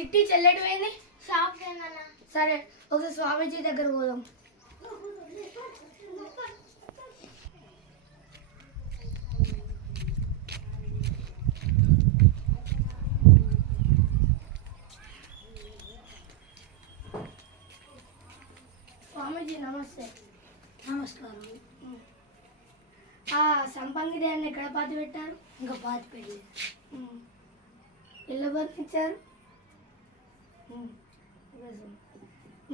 చిట్టి చెల్లెటి పోయింది షాప్ సరే ఒకసారి స్వామీజీ దగ్గర పోదాం. స్వామీజీ నమస్తే. నమస్కారం. సంపంగి దేన్ని ఎక్కడ పాతి పెట్టారు? ఇంకా పాతి పెట్టలేదు. ఇల్లు బతికిచ్చారు.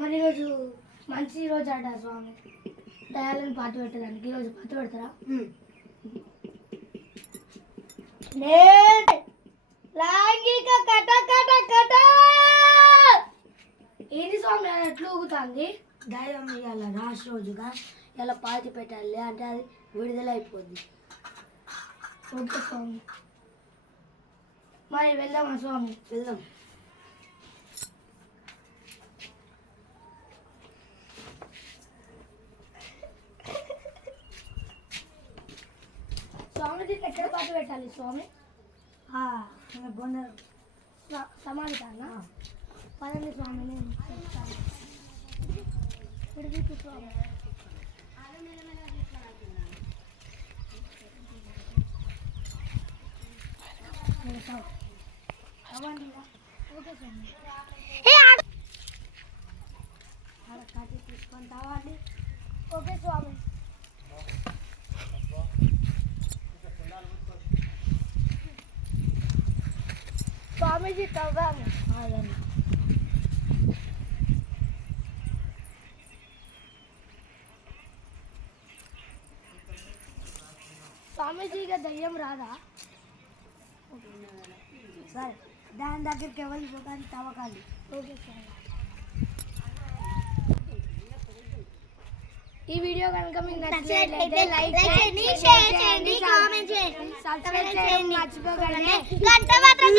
మరి ఈరోజు మంచి రోజు అట స్వామి, దయాలను పాతి పెట్టడానికి. ఈరోజు పాతి పెడతారా? ఏంటి స్వామి ఎట్లా ఊగుతుంది? దైవం ఇవాళ రాసి రోజుగా ఇలా పాతి పెట్టాలి అంటే అది విడుదల అయిపోద్ది. ఓకే స్వామి, మరి వెళ్దామా స్వామి? వెళ్దాం. స్వామి దీన్ని ఎక్కడ పాతి పెట్టాలి స్వామి? బొందరు సమాధి కానా? పదండి స్వామి, నేను చెప్తాను. విడిపి స్వామి. ఓకే స్వామి. కట్టి తీసుకొని తావండి. ఓకే స్వామి. స్వామీజీ తవ్వాము. స్వామీజీగా దయ్యం రాదా? సరే, దాని దగ్గరికి ఎవరు పోతాను తవ్వకాలి. Okay sir. ఈ వీడియో కనుక మీకు నచ్చినట్లయితే లైక్ చేయండి, షేర్ చేయండి, కామెంట్ చేయండి, సబ్స్క్రైబ్ చేయడం మర్చిపోకండి. గంట మాత్రం